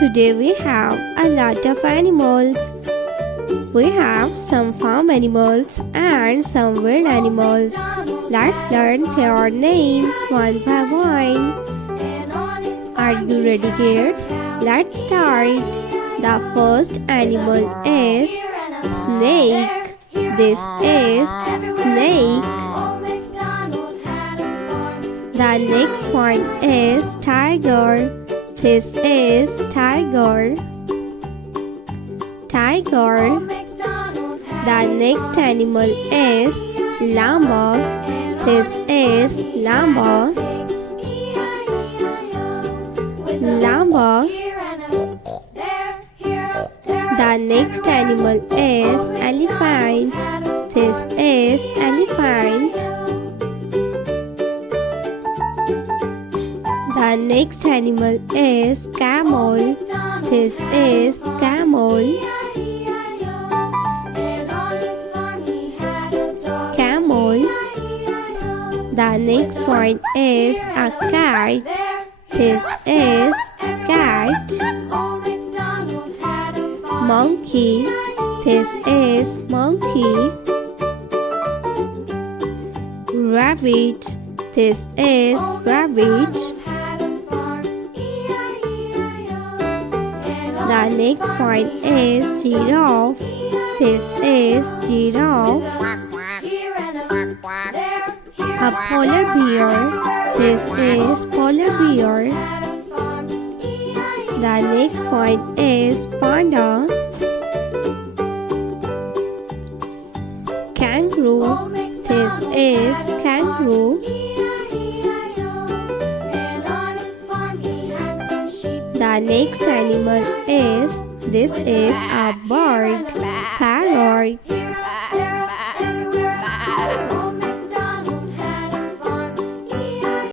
Today we have a lot of animals. We have some farm animals and some wild animals. Let's learn their names one by one. Are you ready, kids? Let's start. The first animal is snake. This is snake. The next one is tiger. This is tiger. Tiger. The next animal is llama. This is llama. Llama. The next animal is elephant. This is elephant. The next animal is camel. This is camel. Camel. The next one is a cat. This is cat. Monkey. This is monkey. Rabbit. This is rabbit. The next one is giraffe. This is giraffe. A polar bear. This is polar bear. The next one is panda. Kangaroo. This is kangaroo. The next animal is, this is a bird, parrot.